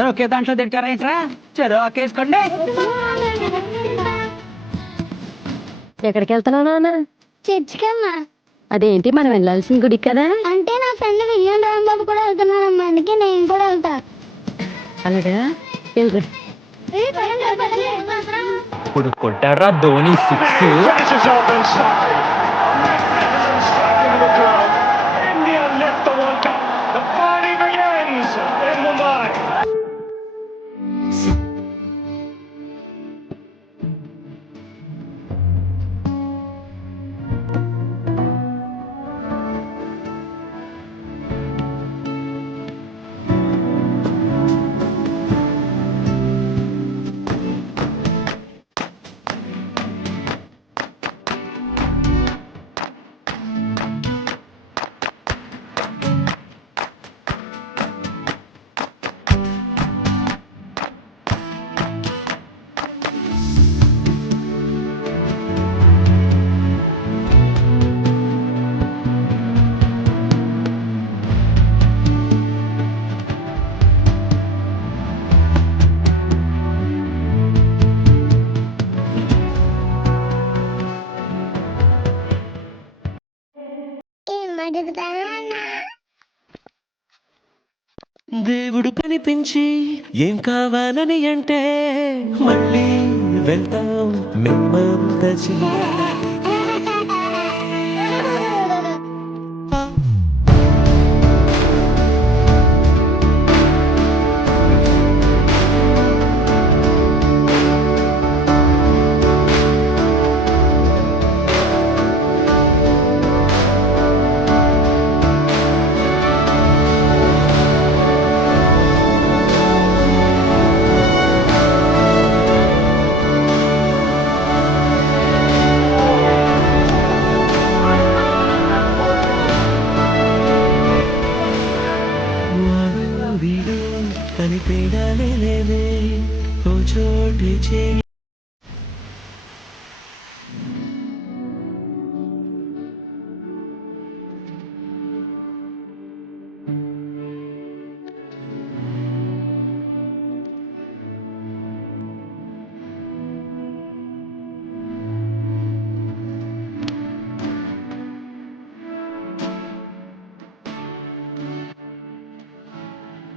అందరూ ఒకే దాంట్లో తింటారా ఏంట్రా? చలో ఒకేసుకోండి. ఎక్కడికి వెళ్తున్నావు నాన్న? చర్చికి వెళ్ళా. అదేంటి మనం వెళ్ళాల్సిన గుడి కదా? అంటే నా ఫ్రెండ్ విజయన్ రాంబాబు కూడా వెళ్తున్నానమ్మా, అందుకే నేను కూడా వెళ్తా. అలాగా వెళ్ళు. ఇప్పుడు కొట్టాడ్రా Dhoni six. India lift the World Cup. The party begins in Mumbai. దేవుడు కనిపించి ఏం కావాలని అంటే మళ్ళీ వెళ్తాం మిమ్మంతచి. వీడు కనిపేడాలే లేదే ఓ చోటు చేయి.